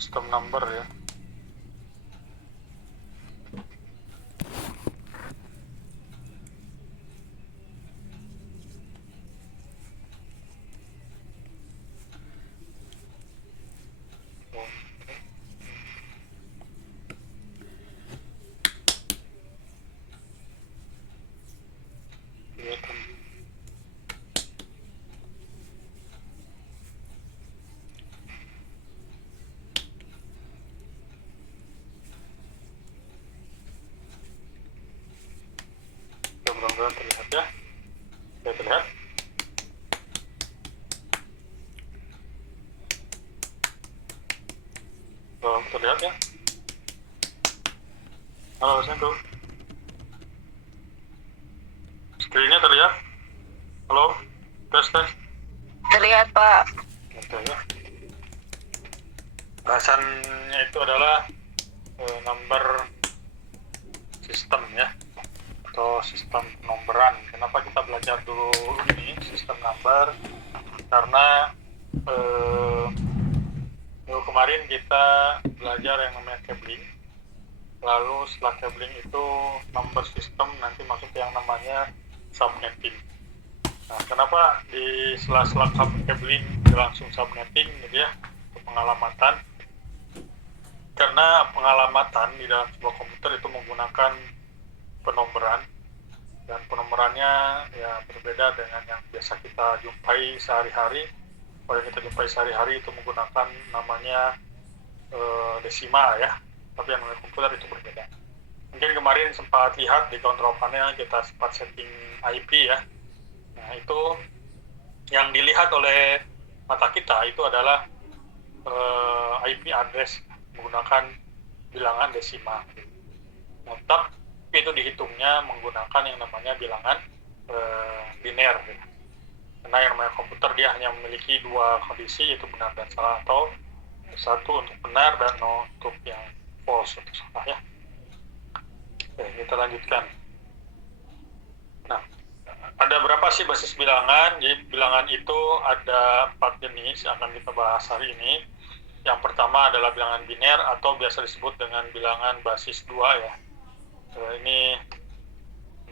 Sistem number ya. Kelihatan. Mudah-mudahan terlihat ya. Sudah terlihat? Terlihat ya? Halo, Sendu. Screen-nya terlihat? Halo? Tes. Terlihat, Pak. Oke ya. Bahasannya itu adalah number system ya, atau sistem penomboran. Kenapa kita belajar dulu ini sistem number? Karena minggu kemarin kita belajar yang namanya cabling. Lalu setelah cabling itu number system nanti masuk yang namanya subnetting. Nah, kenapa di sela-sela cabling langsung subnetting gitu ya, untuk pengalamatan? Karena pengalamatan di dalam sebuah komputer itu menggunakan penomboran, dan penomborannya ya berbeda dengan yang biasa kita jumpai sehari-hari. Kalau yang kita jumpai sehari-hari itu menggunakan namanya desimal ya, tapi yang namanya komputer itu berbeda. Mungkin kemarin sempat lihat di control panel kita sempat setting IP ya. Nah, itu yang dilihat oleh mata kita itu adalah IP address menggunakan bilangan desimal. Nah, tapi itu dihitungnya menggunakan yang namanya bilangan biner. Karena yang namanya komputer dia hanya memiliki dua kondisi, yaitu benar dan salah, atau satu untuk benar dan untuk yang false atau salah ya. Oke, kita lanjutkan. Nah, ada berapa sih basis bilangan? Jadi bilangan itu ada 4 jenis yang akan kita bahas hari ini. Yang pertama adalah bilangan biner atau biasa disebut dengan bilangan basis 2 ya. Ini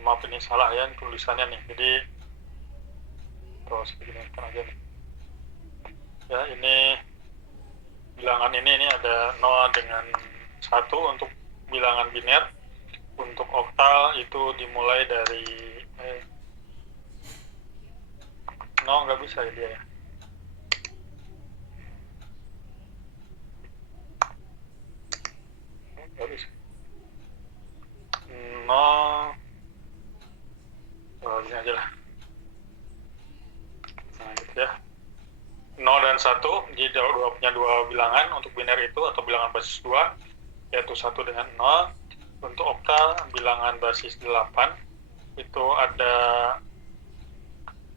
maaf ini salah ya tulisannya nih. Jadi terus begini kan aja nih. Ya, ini bilangan ini ada 0 dengan 1 untuk bilangan biner. Untuk oktal itu dimulai dari nggak bisa ya dia ya. Nggak bisa. 0 ini aja lah. Nah, gitu ya. 0 dan 1, jadi punya dua bilangan untuk biner itu atau bilangan basis 2, yaitu 1 dengan 0. Untuk oktal bilangan basis 8 itu ada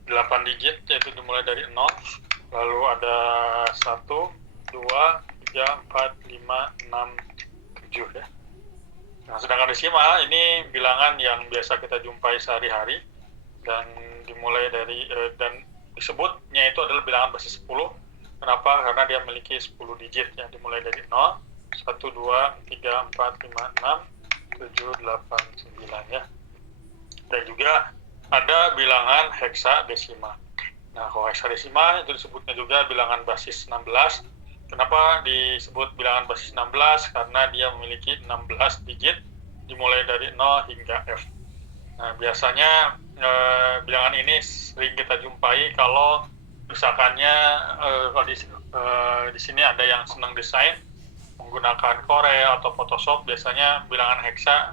8 digit, yaitu dimulai dari 0, lalu ada 1, 2, 3, 4, 5, 6, 7 ya. Nah, sedangkan desimal ini bilangan yang biasa kita jumpai sehari-hari dan dimulai dari dan disebutnya itu adalah bilangan basis 10. Kenapa? Karena dia memiliki 10 digit yang dimulai dari 0, 1, 2, 3, 4, 5, 6, 7, 8, 9 ya. Dan juga ada bilangan heksadesimal. Nah, kalau heksadesimal itu disebutnya juga bilangan basis 16. Kenapa disebut bilangan basis 16? Karena dia memiliki 16 digit dimulai dari 0 hingga F. Nah, biasanya bilangan ini sering kita jumpai kalau misalkannya kalau di sini ada yang senang desain menggunakan Corel atau Photoshop, biasanya bilangan heksa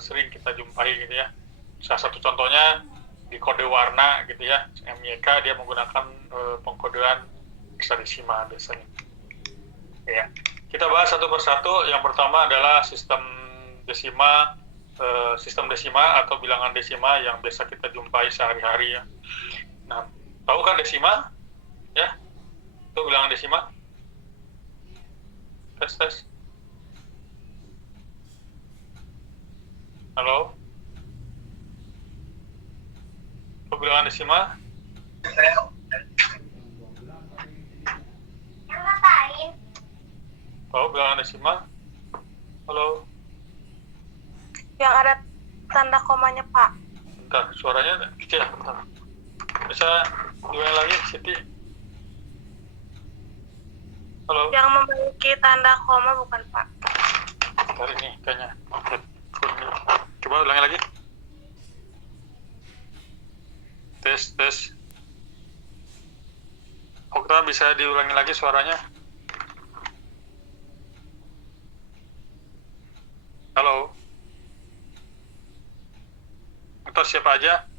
sering kita jumpai gitu ya. Salah satu contohnya di kode warna gitu ya, MYK dia menggunakan pengkodean heksadesimal biasanya. Ya, kita bahas satu persatu. Yang pertama adalah sistem desimal atau bilangan desimal yang biasa kita jumpai sehari-hari ya. Nah, tahu kan desimal? Ya, itu bilangan desimal. Tes. Halo? Tahu bilangan desimal? Tahu? desimal? Halo, Yang ada tanda komanya, Pak. bentar, suaranya kecil. Bentar. Bisa diulang lagi, Siti? Halo, Yang memiliki tanda koma bukan, Pak. bentar ini kayaknya. Coba ulangi lagi. Tes. Okta, bisa diulangi lagi suaranya? Halo? Atau siapa aja?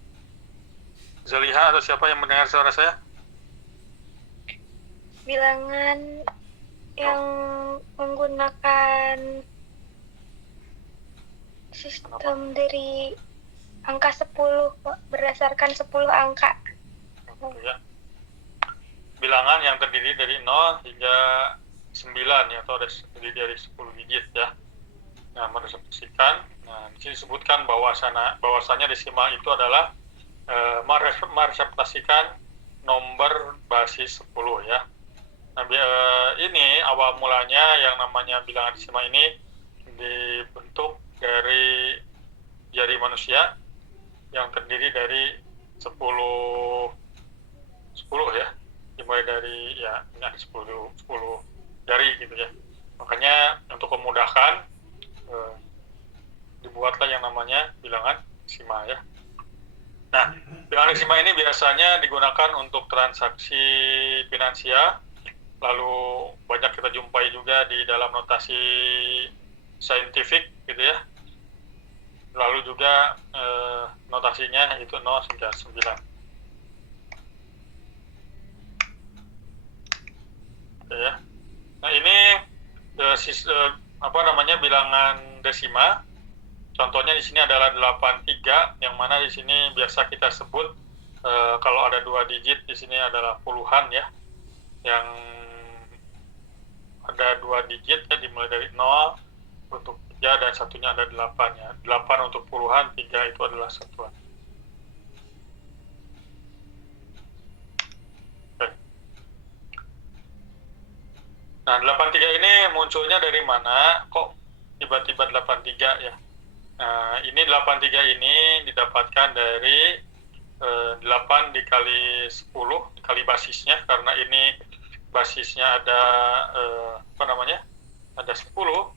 Zaliha atau siapa yang mendengar suara saya? Bilangan yang menggunakan sistem dari angka 10, Pak. Berdasarkan 10 angka. Oke, ya. Bilangan yang terdiri dari 0 hingga 9 ya, atau terdiri dari 10 digit ya. Nah, merepresentasikan, di sini disebutkan bahwasanya desimal itu adalah merepresentasikan nomor basis 10 ya. Nah, ini awal mulanya yang namanya bilangan desimal ini dibentuk dari jari manusia yang terdiri dari 10 ya, dimulai dari ya ini ada 10 jari gitu ya. Makanya untuk memudahkan dibuatlah yang namanya bilangan desimal ya. Nah, bilangan desimal ini biasanya digunakan untuk transaksi finansial, lalu banyak kita jumpai juga di dalam notasi saintifik gitu ya. Lalu juga notasinya itu 0 hingga 9. Oke ya. Nah, ini bilangan desimal. Contohnya di sini adalah 83, yang mana di sini biasa kita sebut kalau ada 2 digit di sini adalah puluhan ya. Yang ada 2 digit ya, dimulai dari 0 untuk 3 dan satunya ada 8 ya. 8 untuk puluhan, 3 itu adalah satuan. Oke. Nah, 83 ini munculnya dari mana? Kok tiba-tiba 83 ya? Nah, ini 83 ini didapatkan dari 8 dikali 10 dikali basisnya, karena ini basisnya ada ada 10.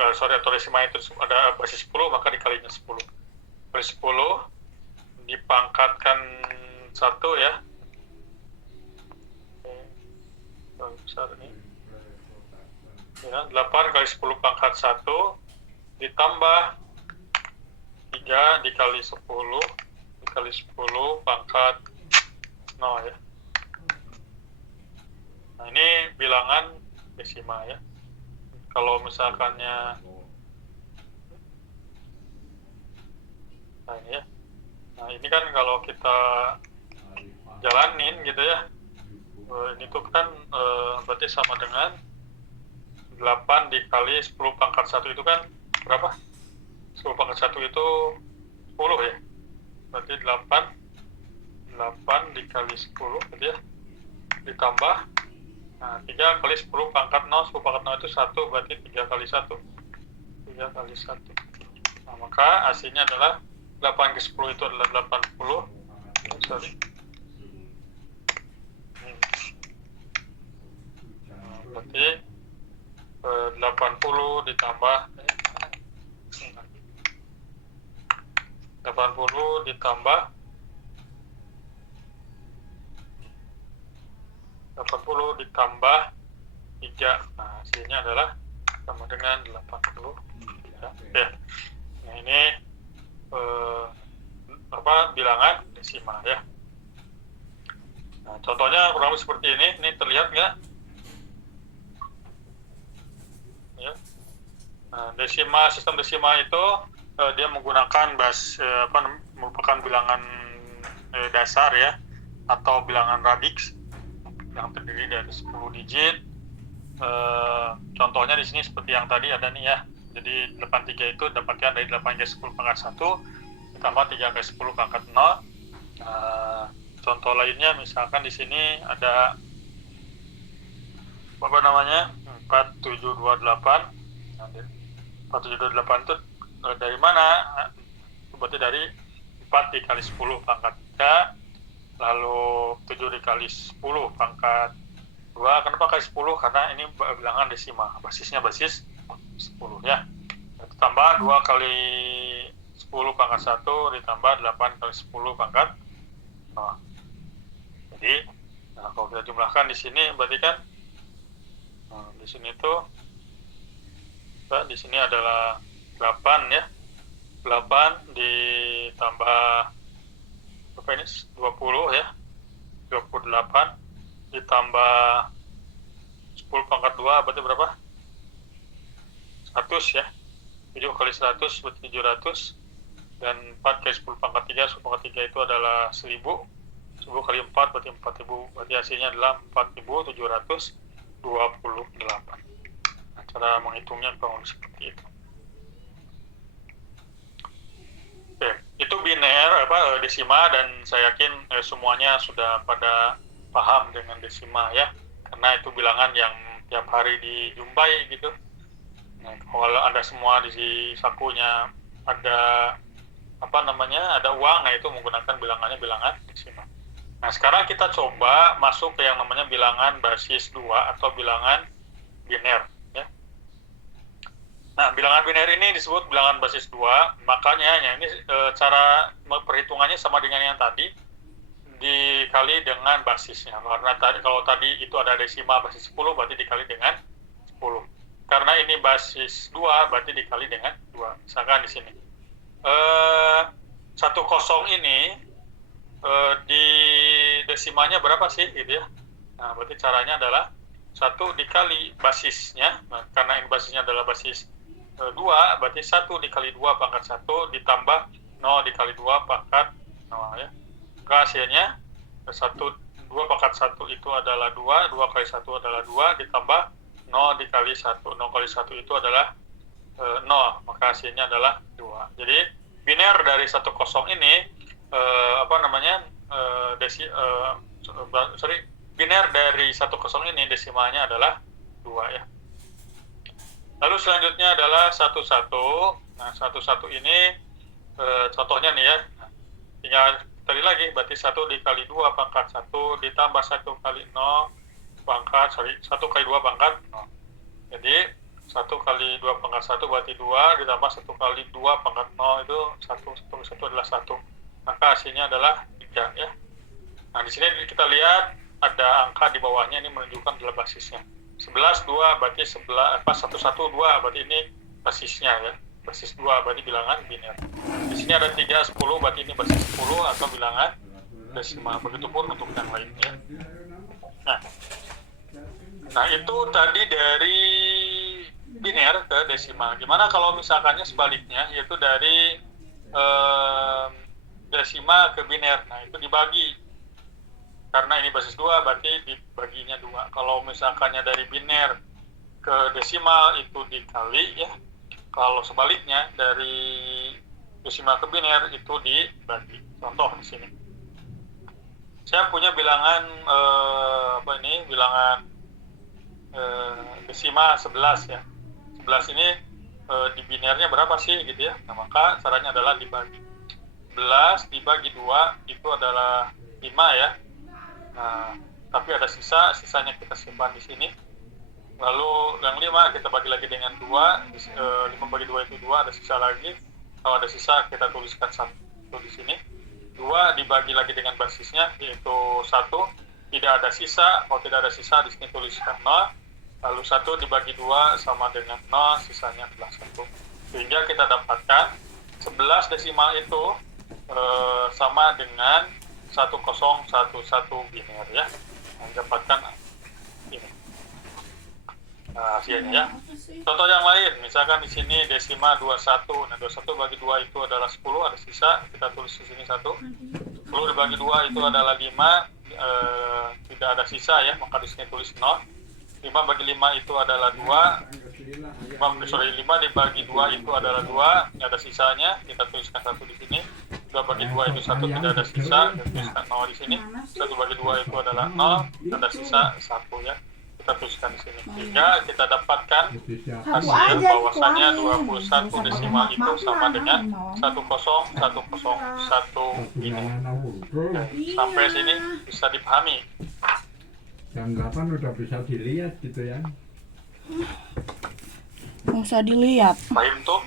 Atau desimal itu ada basis 10, maka dikalinya 10. Kali 10 dipangkatkan 1 ya. Besar ini. Ya, 8 kali 10 pangkat 1 ditambah 3 dikali 10 dikali 10 pangkat 0 ya. Nah, ini bilangan desimal ya. Kalau misalkannya nah ini ya. Nah, ini kan kalau kita jalanin gitu ya. Ini tuh kan berarti sama dengan 8 dikali 10 pangkat 1 itu kan berapa? 10 pangkat 1 itu 10 ya. Berarti 8 dikali 10 gitu ya. Ditambah 3 kali 10 pangkat 0, 10 pangkat 0 itu 1, berarti 3 kali 1. 3 kali 1. Nah, maka hasilnya adalah 8 ke 10 itu adalah 80. Sorry. Nah, berarti 80 ditambah 80 ditambah 80 ditambah 3. Nah, hasilnya adalah sama dengan 80 ya. Nah, ini bilangan desimal ya. Nah, contohnya kurang lebih seperti ini. Ini terlihat nggak? Ya. Nah, sistem desimal itu dia menggunakan merupakan bilangan dasar ya, atau bilangan radix yang terdiri dari 10 digit. Contohnya di sini seperti yang tadi ada nih ya. Jadi 83 itu dapatkan dari 8 ke 10 pangkat 1 ditambah 3 ke 10 pangkat 0. Contoh lainnya misalkan di sini ada 4728. Nah, 4728 itu dari mana? Berarti dari 4 dikali 10 pangkat 3, lalu 7 dikali 10 pangkat 2. Kenapa kali 10? Karena ini bilangan desimal, basisnya basis 10 ya. Tambah 2 kali 10 pangkat 1 ditambah 8 kali 10 pangkat 0. Jadi, kalau kita jumlahkan di sini berarti kan di sini tuh di sini adalah 8 ya. 8 ditambah berapa ini? 20 ya. 28 ditambah 10 pangkat 2 berarti berapa? 100 ya. 7 kali 100 berarti 700. Dan 4 kali 10 pangkat 3, 10 pangkat 3 itu adalah 1000. 1000 kali 4 berarti 4000. Berarti hasilnya adalah 4728. Nah, cara menghitungnya kurang lebih seperti itu. Oke, itu biner desima, dan saya yakin semuanya sudah pada paham dengan desima ya, karena itu bilangan yang tiap hari dijumpai gitu. Nah, kalau Anda semua di sakunya ada ada uang, nah itu menggunakan bilangannya bilangan desima. Nah, sekarang kita coba masuk ke yang namanya bilangan basis 2 atau bilangan biner ya. Nah, bilangan biner ini disebut bilangan basis 2, makanya ini cara perhitungannya sama dengan yang tadi, dikali dengan basisnya. Karena kalau tadi itu ada desima basis 10, berarti dikali dengan 10. Karena ini basis 2, berarti dikali dengan 2. Misalkan di sini 10 ini di desimanya berapa sih gitu ya. Nah, berarti caranya adalah 1 dikali basisnya. Nah, karena ini basisnya adalah basis 2, berarti 1 dikali 2 pangkat 1 ditambah 0 dikali 2 pangkat 0 ya. Maka hasilnya 2 pangkat 1 itu adalah 2, 2 kali 1 adalah 2, ditambah 0 dikali 1, 0 kali 1 itu adalah 0, maka hasilnya adalah 2. Jadi biner dari 10 ini biner dari 10 ini desimanya adalah 2 ya. Lalu selanjutnya adalah 11. Nah, 11 ini contohnya nih ya. Tinggal tadi lagi, berarti 1 dikali 2 pangkat 1 ditambah 1 kali 0 1 kali 2 pangkat 0. Jadi 1 kali 2 pangkat 1 berarti 2 ditambah 1 kali 2 pangkat 0 itu 1 adalah 1. Maka hasilnya adalah 3 ya. Nah, di sini kita lihat ada angka di bawahnya, ini menunjukkan adalah basisnya. 11, 2 berarti 11, 1, 2 berarti ini basisnya ya. Basis 2 berarti bilangan biner. Di sini ada 3, 10 berarti ini basis 10 atau bilangan desimal. Begitupun untuk yang lainnya. Nah, itu tadi dari biner ke desimal. Gimana kalau misalkannya sebaliknya, yaitu dari desimal ke biner? Nah, itu dibagi. Karena ini basis 2 berarti dibaginya 2. Kalau misalkannya dari biner ke desimal itu dikali ya. Kalau sebaliknya dari desimal ke biner itu dibagi. Contoh di sini. Saya punya bilangan bilangan desimal 11 ya. 11 ini di binernya berapa sih gitu ya. Nah, maka caranya adalah dibagi. 11 dibagi 2 itu adalah 5 ya. Nah, tapi ada sisanya kita simpan di sini. Lalu yang 5 kita bagi lagi dengan 2, 5 bagi 2 itu 2, ada sisa lagi. Kalau ada sisa kita tuliskan 1 di sini. 2 dibagi lagi dengan basisnya yaitu 1, tidak ada sisa. Kalau tidak ada sisa di sini tuliskan 0. Lalu 1 dibagi 2 sama dengan 0, sisanya adalah 1. Sehingga kita dapatkan 11 desimal itu sama dengan 1011 biner ya. Mendapatkan ini. Nah, hasilnya ya. Contoh yang lain, misalkan di sini desimal 21. Nah, 21 bagi 2 itu adalah 10, ada sisa, kita tulis di sini 1. 10 dibagi 2 itu adalah 5, tidak ada sisa ya, maka di sini tulis 0. 5 bagi 5 itu adalah 2. 5 dibagi 2 itu adalah 2, ada sisanya, kita tuliskan 1 di sini. 2 bagi 2 itu 1, tidak ada sisa, kita tuliskan 0 di sini. 1 bagi 2 itu adalah 0, ada sisa 1 ya. kita tuliskan di sini. Sehingga kita dapatkan Satu hasil aja bahwasanya dituangin. 21 desimal itu sama dengan 10101 ini. Oke, sampai sini bisa dipahami. Jam 8 udah bisa dilihat gitu ya. Nggak usah dilihat. Paham tuh?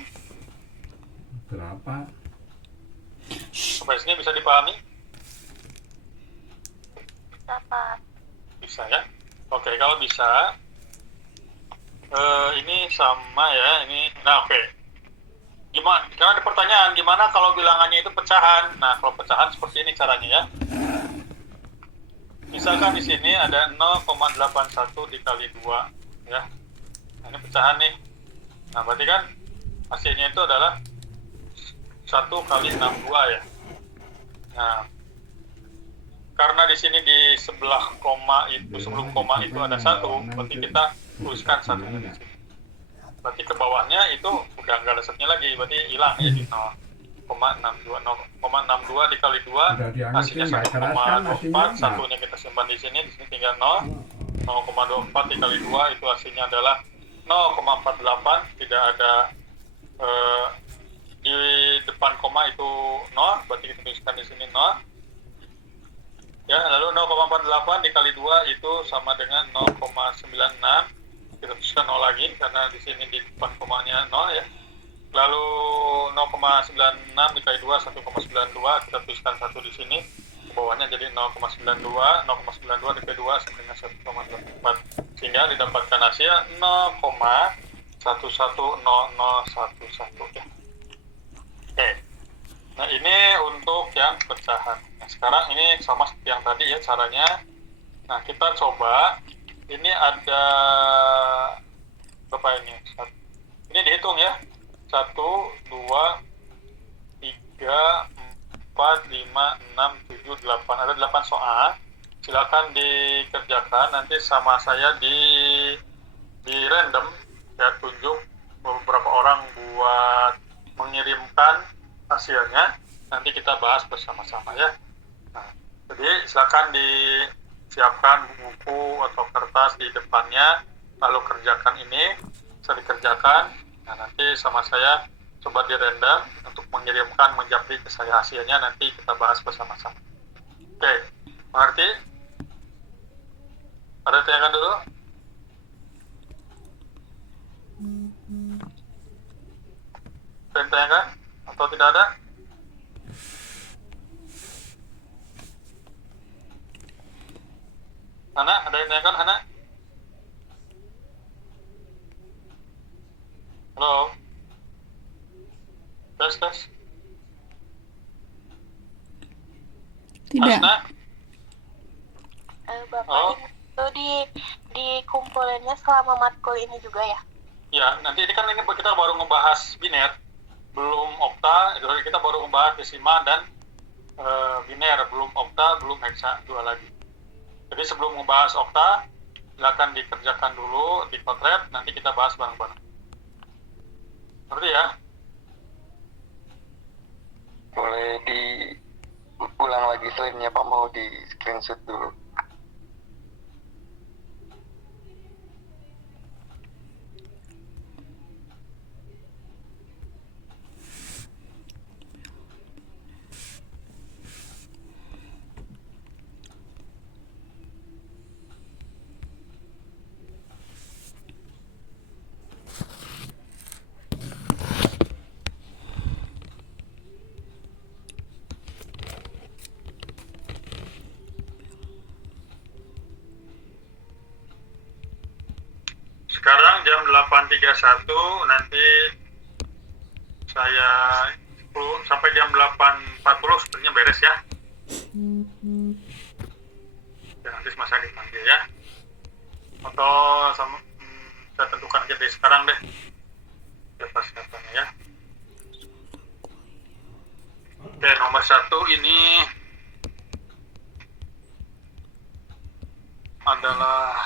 Berapa? Sampai sini bisa dipahami? Dapat. Bisa ya? Oke, kalau bisa ini sama ya, ini. Nah, oke. Gimana? Karena ada pertanyaan, gimana kalau bilangannya itu pecahan? Nah, kalau pecahan seperti ini caranya ya. Misalkan di sini ada 0,81 dikali 2 ya. Nah, ini pecahan nih. Nah, berarti kan hasilnya itu adalah 1 kali 62 ya. Nah, karena di sini di sebelah koma itu, sebelum koma itu ada 1, berarti kita tuliskan 1 di sini. Berarti ke bawahnya itu udah nggak ada setnya lagi, berarti hilang ya di 0,62. 0,62 dikali 2 hasilnya 1,24. Satunya kita simpan di sini tinggal 0. 0,24 dikali 2 itu hasilnya adalah 0,48. Tidak ada di depan koma itu 0, berarti kita tuliskan di sini 0. Ya, lalu 0,48 dikali 2 itu sama dengan 0,96. Kita tuliskan 0 lagi karena di sini di depan komanya 0 ya. Lalu 0,96 dikali 2 1,92, kita tuliskan 1 di sini. Ke bawahnya jadi 0,92. 0,92 dikali 2 sama dengan 1,24. Sehingga didapatkan hasil 0,110011 ya. Oke. Nah, ini untuk yang pecahan. Nah, sekarang ini sama seperti yang tadi ya caranya. Nah, kita coba. Ini ada berapa ini? Ini dihitung ya. 1, 2, 3, 4, 5, 6, 7, 8. Ada 8 soal. Silakan dikerjakan. Nanti sama saya di random ya, tunjuk beberapa orang buat mengirimkan hasilnya. Nanti kita bahas bersama-sama ya. Nah, jadi silakan disiapkan buku atau kertas di depannya, lalu kerjakan ini, bisa dikerjakan. Nah, nanti sama saya coba di random untuk mengirimkan, menjapri ke saya hasilnya, nanti kita bahas bersama-sama. Oke, mengerti? Ada tanyakan dulu? Ada yang tanyakan? Atau tidak ada? Hana, ada yang tanyakan, Hana? Halo? Tes. Tidak. Asna? Bapak Oh. itu dikumpulinnya selama matkul ini juga ya? Ya, nanti ini kan kita baru ngebahas biner, belum okta, jadi kita baru ngebahas desimal dan biner, belum okta, belum heksa, 2 lagi. Jadi sebelum ngebahas okta, silakan dikerjakan dulu, dipotret, nanti kita bahas bareng-bareng. Ngerti ya? Boleh diulang lagi slide-nya Pak, mau di screenshot dulu. Sekarang jam 8.31, nanti saya sampai jam 8.40 sebenarnya beres ya. Dan nanti sama saya dipanggil ya. Atau saya tentukan aja dari sekarang deh. Siapa-siapanya ya. Oke, nomor 1 ini adalah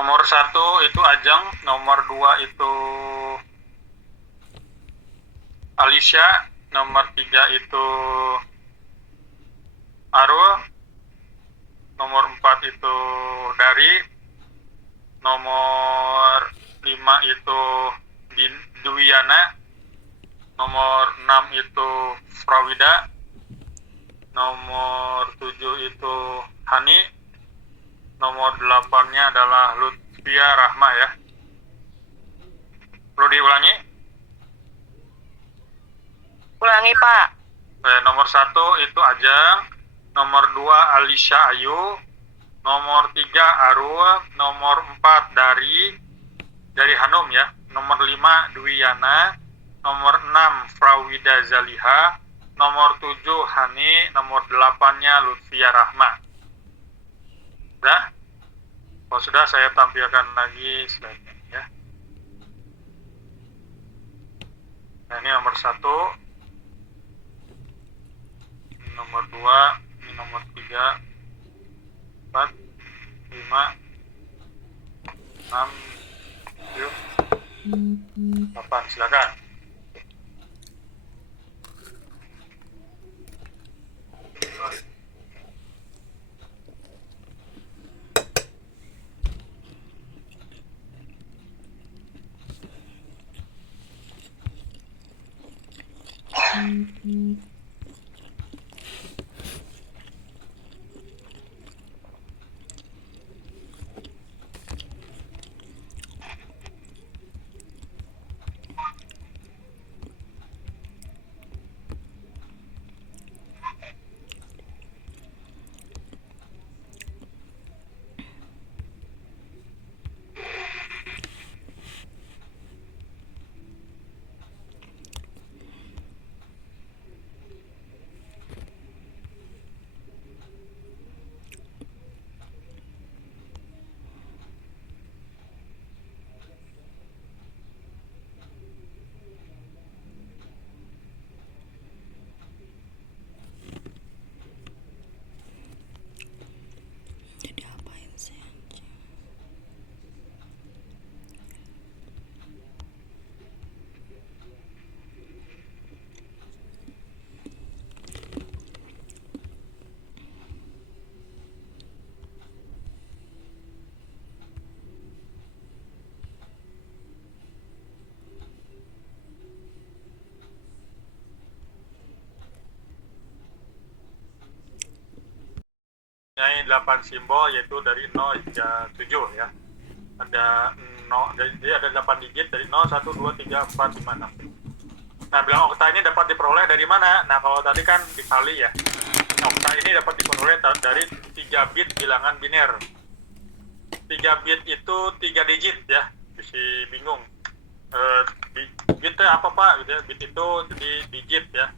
Nomor 1 itu Ajeng, nomor 2 itu Alicia, nomor 3 itu Arul, nomor 4 itu Dari, nomor 5 itu Dwiana, nomor 6 itu Prawida, nomor 7 itu Hani, nomor 8-nya adalah Lutfia Rahma ya. Perlu diulangi? Ulangi, Pak. Nomor 1 itu Ajeng, nomor 2 Alicia Ayu, nomor 3 Arul, nomor 4 dari Hanum ya, nomor 5 Dwiana, nomor 6 Prawida Zaliha, nomor 7 Hani, nomor 8-nya Lutfia Rahma. Sudah? Kalau sudah, saya tampilkan lagi slide-nya ya. Nah, ini nomor 1, ini nomor 2, ini nomor 3, 4, 5, 6, 7, 8. Silakan. Jadi apain sih anjing? Ini 8 simbol, yaitu dari 0 hingga 7 ya. Ada 0, jadi ada 8 digit dari 0, 1, 2, 3, 4, 5, 6. Nah, bilang okta ini dapat diperoleh dari mana? Nah, kalau tadi kan dikali ya. Okta ini dapat diperoleh dari 3 bit bilangan biner. 3 bit itu 3 digit ya. Bisa bingung. Bitnya apa Pak? Gitu ya. Bit itu jadi digit ya.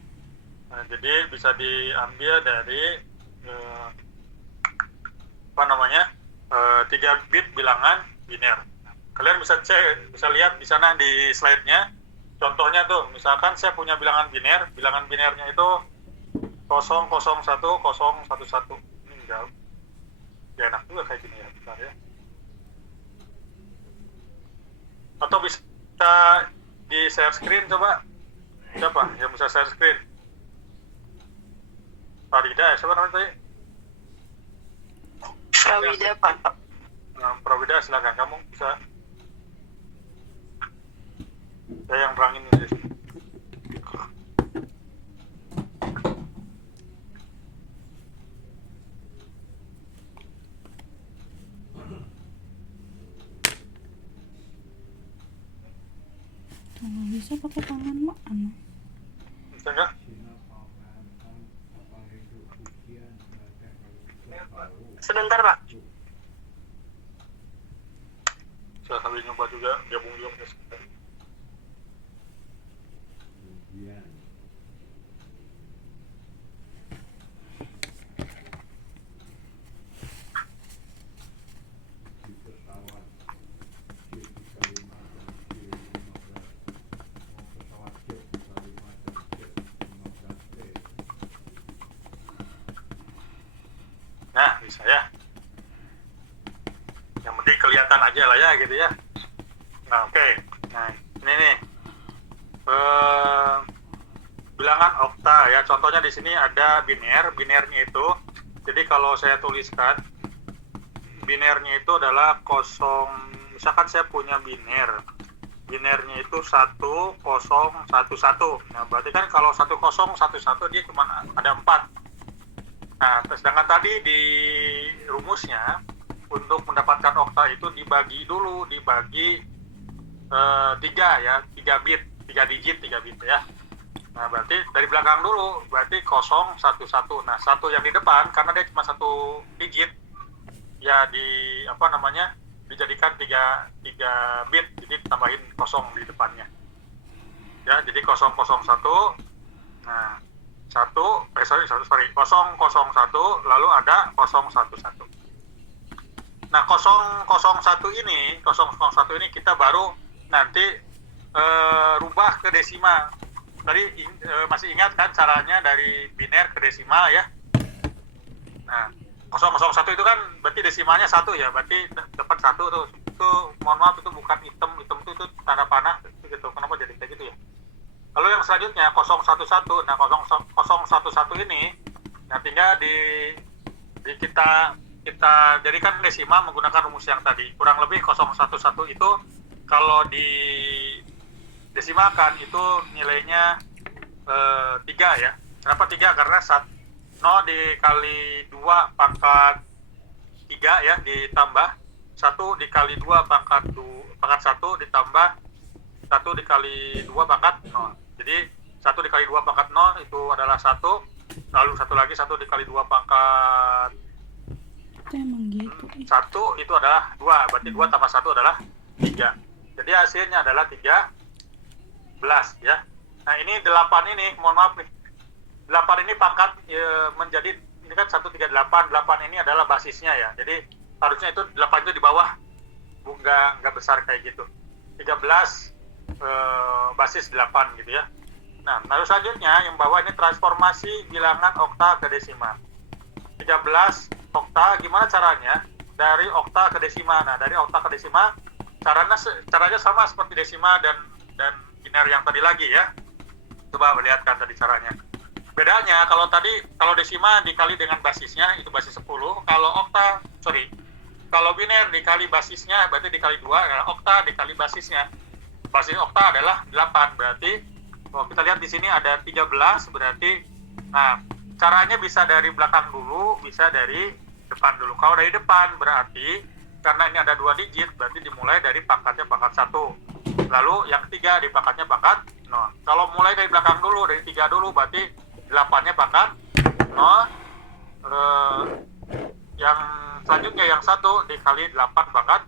Nah, jadi bisa diambil dari 3 bit bilangan biner. Kalian bisa cek, bisa lihat di sana di slide-nya. Contohnya tuh, misalkan saya punya bilangan binernya itu 001 011. Ini enggak enak juga kayak gini ya, bentar ya. Atau bisa di share screen coba. Siapa yang bisa share screen? Farida, siapa namanya tadi? Prawida, Pak. Prawida, silakan kamu bisa. Saya yang terangin ini. Kalau bisa pakai tangan mak anu. Bisa nggak? Sebentar, Pak. Saya sambil nyoba juga, gabung juga. Nah, bisa ya. Yang seperti kelihatan aja lah ya gitu ya. Nah oke, nah ini nih bilangan okta ya. Contohnya di sini ada biner. Binernya itu, jadi kalau saya tuliskan binernya itu adalah kosong. Misalkan saya punya biner. Binernya itu 1011. Nah, berarti kan kalau 1011 dia cuma ada 4. Nah, sedangkan tadi di rumusnya untuk mendapatkan okta itu dibagi 3 ya, 3 bit, 3 digit, 3 bit ya. Nah, berarti dari belakang dulu, berarti 011. Nah, satu yang di depan karena dia cuma 1 digit ya dijadikan 3 bit, jadi tambahin 0 di depannya. Ya, jadi 001. Nah, 001 lalu ada 011. Nah, 001 ini kita baru nanti rubah ke desimal. Tadi masih ingat kan caranya dari biner ke desimal ya? Nah, 001 itu kan berarti desimalnya 1 ya, berarti dapat 1 tuh. Itu mohon maaf, itu bukan hitam itu tanda panah gitu. Kenapa jadi kayak gitu ya? Lalu yang selanjutnya 011. Nah, 011 ini nah tinggal kita jadikan desimal menggunakan rumus yang tadi. Kurang lebih 011 itu kalau di desimalkan itu nilainya 3 ya. Kenapa 3? Karena 0 dikali 2 pangkat 3 ya, ditambah 1 dikali 2 pangkat 1 ditambah 1 dikali 2 pangkat 0. Jadi 1 dikali 2 pangkat 0 itu adalah 1, lalu satu lagi 1 dikali 2 pangkat Itu emang gitu. 1 itu adalah 2, berarti 2 tambah 1 adalah 3. Jadi hasilnya adalah 13 ya. Nah, ini 8 ini, mohon maaf nih. 8 ini pangkat menjadi, ini kan 138, 8 ini adalah basisnya ya. Jadi harusnya itu 8 itu di bawah, nggak besar kayak gitu. 13 basis 8 gitu ya. Nah, lalu selanjutnya yang bawah ini transformasi bilangan okta ke desimal. 13 okta, gimana caranya? Dari okta ke desimal. Nah, dari okta ke desimal caranya sama seperti desimal dan biner yang tadi lagi ya. Coba lihatkan tadi caranya. Bedanya kalau desimal dikali dengan basisnya itu basis 10, kalau biner dikali basisnya berarti dikali 2, nah okta dikali basisnya. Basis okta adalah 8, berarti kalau kita lihat di sini ada 13, berarti nah caranya bisa dari belakang dulu, bisa dari depan dulu. Kalau dari depan berarti karena ini ada 2 digit, berarti dimulai dari pangkatnya pangkat 1. Lalu yang ketiga di pangkatnya pangkat 0. Kalau mulai dari belakang dulu, dari 3 dulu, berarti 8-nya pangkat 0. Yang selanjutnya yang 1 dikali 8 pangkat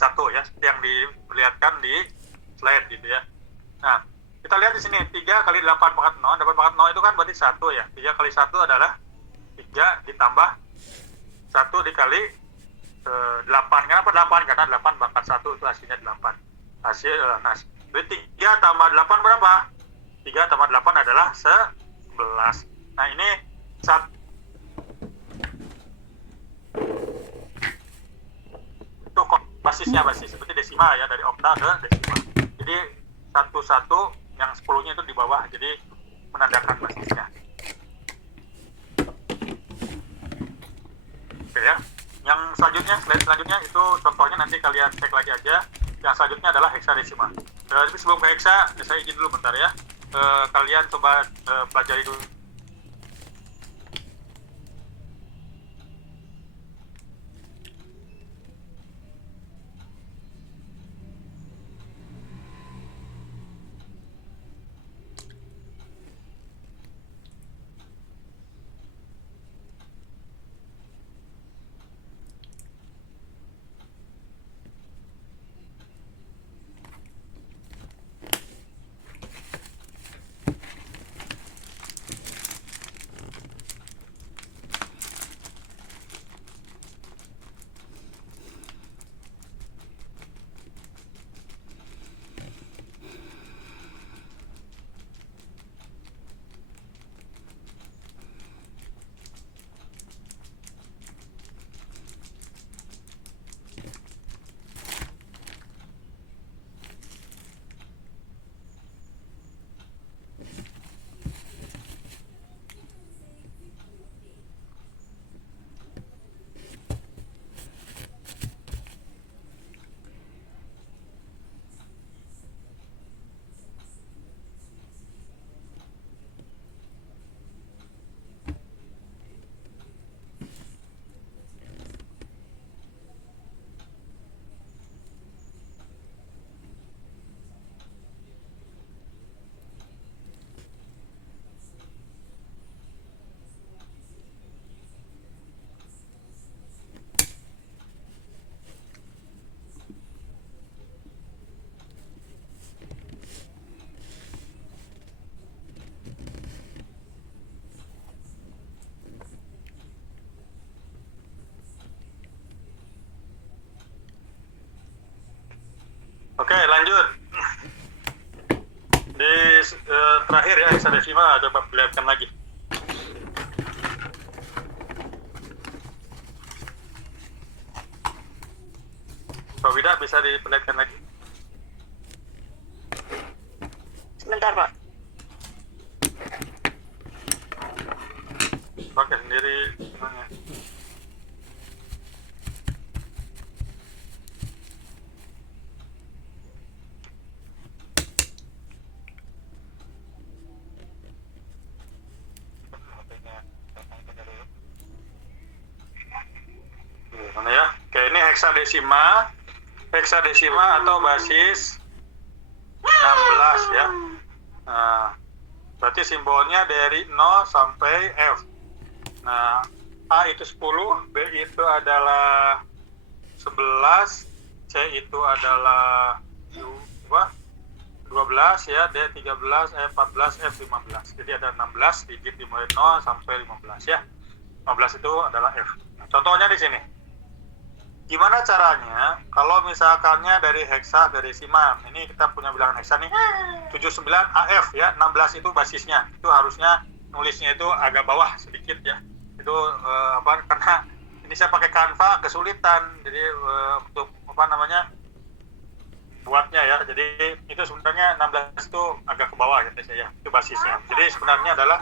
1 ya, seperti yang diperlihatkan di slide gitu ya. Nah, kita lihat di sini 3 kali 8 pangkat 0, dapat pangkat 0 itu kan berarti 1 ya. 3 kali 1 adalah 3 ditambah 1 dikali 8. Kenapa 8? Karena 8 pangkat 1 itu hasilnya 8. Nah, 3 tambah 8 berapa? 3 tambah 8 adalah 11. Nah, ini itu basisnya seperti desimal ya, dari okta ke desimal. Jadi 11 yang 10-nya itu di bawah, jadi menandakan basisnya. Oke ya. Yang slide selanjutnya itu contohnya, nanti kalian cek lagi aja. Yang selanjutnya adalah heksadesimal. Tapi sebelum ke heksa, saya izin dulu bentar ya. Kalian coba pelajari dulu. Oke, lanjut. Di terakhir ya, hexadesimal, coba perlihatkan lagi. Pak Wida, bisa diperlihatkan lagi? Sebentar, Pak. Pakai sendiri sebenarnya. Mana ya? Oke, ini hexadesimal atau basis 16 ya. Nah, berarti simbolnya dari 0 sampai F. Nah, A itu 10, B itu adalah 11, C itu adalah 12 ya, D 13, E 14, F 15. Jadi ada 16 digit dimulai 0 sampai 15 ya. 15 itu adalah F. Nah, contohnya di sini. Gimana caranya kalau misalkannya dari hexadesimal? Ini kita punya bilangan hexa nih. 79 AF ya, 16 itu basisnya. Itu harusnya nulisnya itu agak bawah sedikit ya. Itu karena ini saya pakai Canva kesulitan. Jadi untuk buatnya ya. Jadi itu sebenarnya 16 itu agak ke bawah ya saya. Itu basisnya. Jadi sebenarnya adalah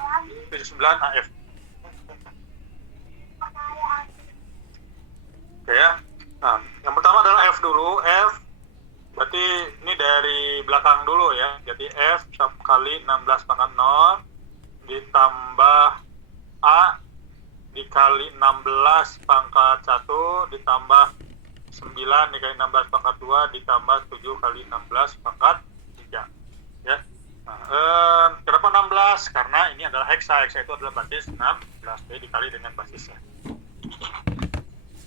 79 AF. Oke ya. Nah, yang pertama adalah F dulu. F berarti ini dari belakang dulu ya. Jadi F kali 16 pangkat 0 ditambah A dikali 16 pangkat 1 ditambah 9 dikali 16 pangkat 2 ditambah 7 kali 16 pangkat 3 ya. Nah, kenapa 16? Karena ini adalah hexa. Hexa itu adalah basis 16 jadi dikali dengan basisnya.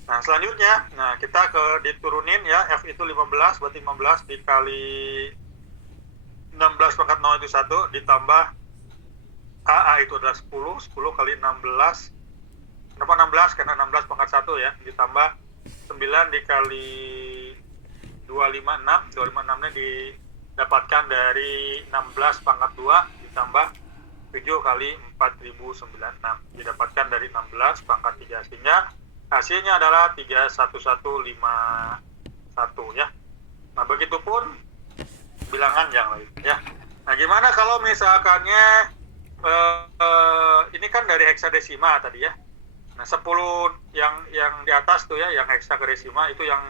Nah, selanjutnya, kita diturunin ya, F itu 15, berarti 15 dikali 16 pangkat 0 itu 1, ditambah A itu adalah 10 kali 16. Kenapa 16? Karena 16 pangkat 1 ya, ditambah 9 dikali 256, 256-nya didapatkan dari 16 pangkat 2, ditambah 7 kali 4096, didapatkan dari 16 pangkat 3, sehingga hasilnya adalah 31151 ya. Nah, begitupun bilangan yang lain ya. Nah, gimana kalau misalkannya ini kan dari hexadesimal tadi ya. Nah, 10 yang di atas tuh ya, yang hexadesimal itu yang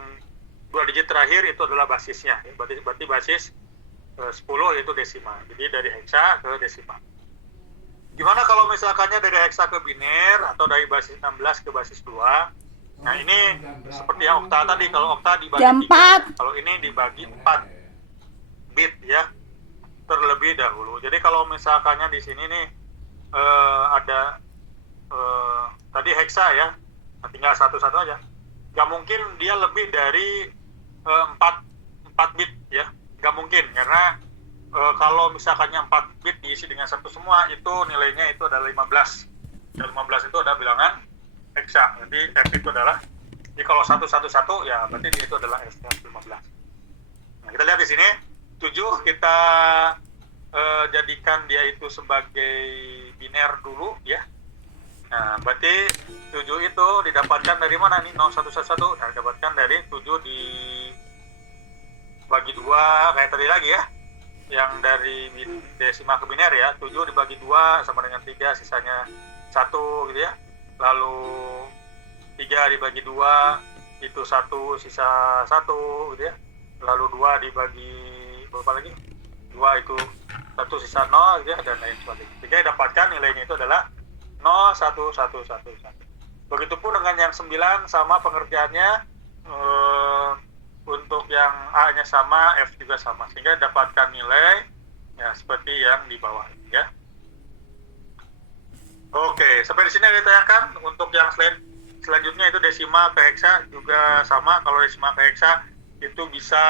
2 digit terakhir itu adalah basisnya ya. Berarti basis 10 yaitu desimal. Jadi dari hexa ke desimal. Gimana kalau misalkannya dari hexa ke biner atau dari basis 16 ke basis 2? Nah, ini seperti yang okta tadi. Kalau okta dibagi 3, kalau ini dibagi 4 bit ya, terlebih dahulu. Jadi kalau misalkannya di sini nih ada tadi hexa ya, nah, tinggal satu-satu aja. Gak mungkin dia lebih dari 4 bit ya. Gak mungkin, karena kalau misalkannya 4 bit diisi dengan satu semua, itu nilainya itu adalah 15. Dan 15 itu adalah bilangan hexa. Jadi F itu adalah, jadi kalau 111 ya berarti itu adalah F 15. Nah, kita lihat di sini 7 kita jadikan dia itu sebagai biner dulu ya. Nah, berarti 7 itu didapatkan dari mana nih? 0111. Nah, didapatkan dari 7 dibagi 2 kayak tadi lagi ya. Yang dari desimal ke biner ya, 7 dibagi 2 sama dengan 3, sisanya 1 gitu ya. Lalu 3 dibagi 2 itu 1, sisa 1 gitu ya. Lalu 2 dibagi berapa lagi? 2 itu 1, sisa 0 gitu ya, dan lain sebagainya. Sehingga didapatkan nilainya itu adalah 01111. Begitupun dengan yang 9 sama pengerjaannya, untuk yang A-nya sama, F juga sama, sehingga dapatkan nilai ya seperti yang di bawah ini ya. Oke, sampai di sini ditanyakan. Untuk yang selanjutnya itu desimal ke hexa juga sama. Kalau desimal ke hexa itu bisa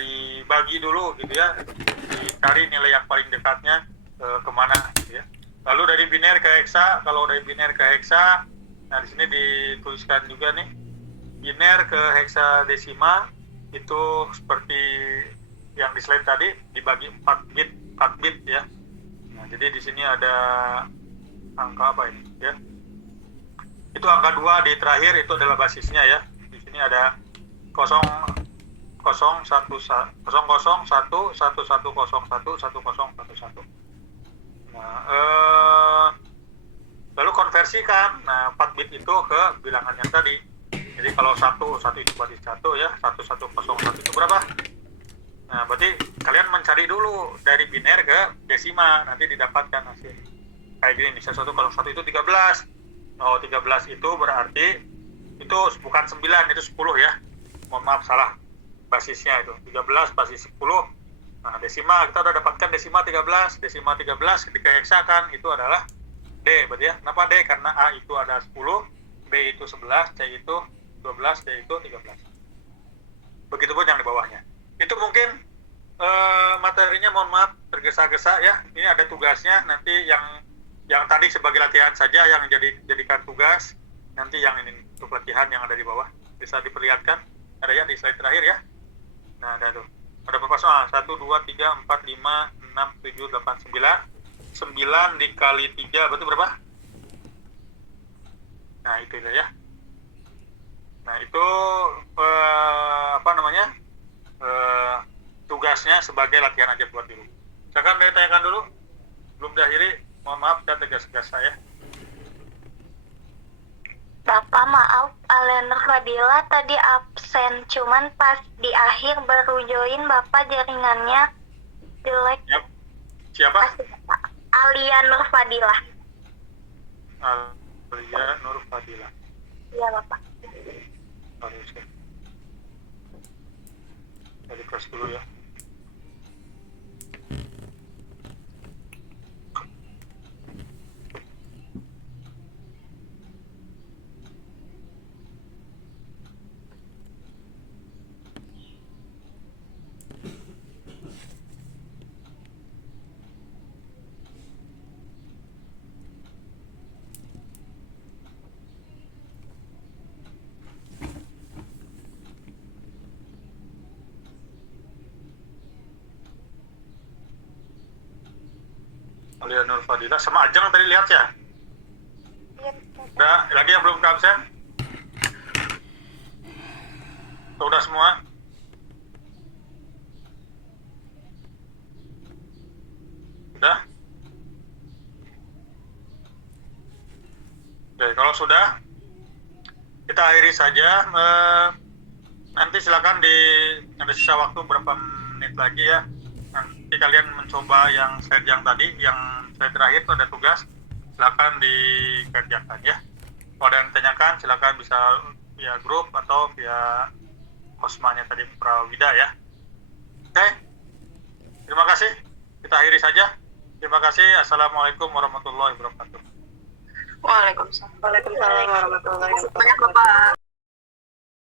dibagi dulu gitu ya, dicari nilai yang paling dekatnya kemana gitu ya. Lalu dari biner ke hexa, kalau dari biner ke hexa, nah di sini dituliskan juga nih, biner ke hexadesimal itu seperti yang di slide tadi dibagi 4 bit ya. Nah, jadi di sini ada angka apa ini ya? Itu angka 2 di terakhir itu adalah basisnya ya. Di sini ada 0011111111. Nah, lalu konversikan 4 bit itu ke bilangan yang tadi. Jadi kalau 1 itu berarti 1 ya, 1101 itu berapa? Nah, berarti kalian mencari dulu dari biner ke desima, nanti didapatkan hasil. Kayak gini nih, 1101 itu 13. Oh, 13 itu berarti itu bukan 9, itu 10 ya. Mohon maaf, salah. Basisnya itu 13 basis 10. Nah, desima kita udah dapatkan desima 13. Desima 13 ketika heksakan itu adalah D, berarti ya. Kenapa D? Karena A itu ada 10, B itu 11, C itu 12, D itu 13. Begitupun yang di bawahnya. Itu mungkin materinya mohon maaf tergesa-gesa ya. Ini ada tugasnya, nanti yang tadi sebagai latihan saja, yang jadikan tugas. Nanti yang ini untuk latihan yang ada di bawah bisa diperlihatkan. Ada ya di slide terakhir ya. Nah, ada tuh. Ada berapa soal? 1, 2, 3, 4, 5, 6, 7, 8, 9. 9 dikali 3 berarti berapa? Nah, itu ya. Nah, itu tugasnya sebagai latihan aja buat dulu. Silakan ditanyakan dulu. Belum diakhiri, mohon maaf dan tegas-tegas saya. Bapak maaf, Alena Fadila tadi absen, cuman pas di akhir baru join Bapak jaringannya jelek. Yep. Siapa? Alia Nur Fadila. Alia Nur Fadila. Iya Bapak. Harus ya. Dari kelas dulu ya. Alia Nur Fadila sama Ajeng tadi lihat ya? Udah, lagi yang belum ke absen? Udah semua? Udah? Oke, kalau sudah kita akhiri saja. Nanti silakan ada sisa waktu berapa menit lagi ya. Nanti kalian mencoba yang slide yang tadi, yang slide terakhir itu ada tugas, silakan dikerjakan ya. Kalau ada yang tanyakan, silakan bisa via grup atau via kosmanya tadi Prawida ya. Oke, terima kasih. Kita akhiri saja. Terima kasih. Assalamualaikum warahmatullahi wabarakatuh. Waalaikumsalam warahmatullahi wabarakatuh. Banyak Bapak.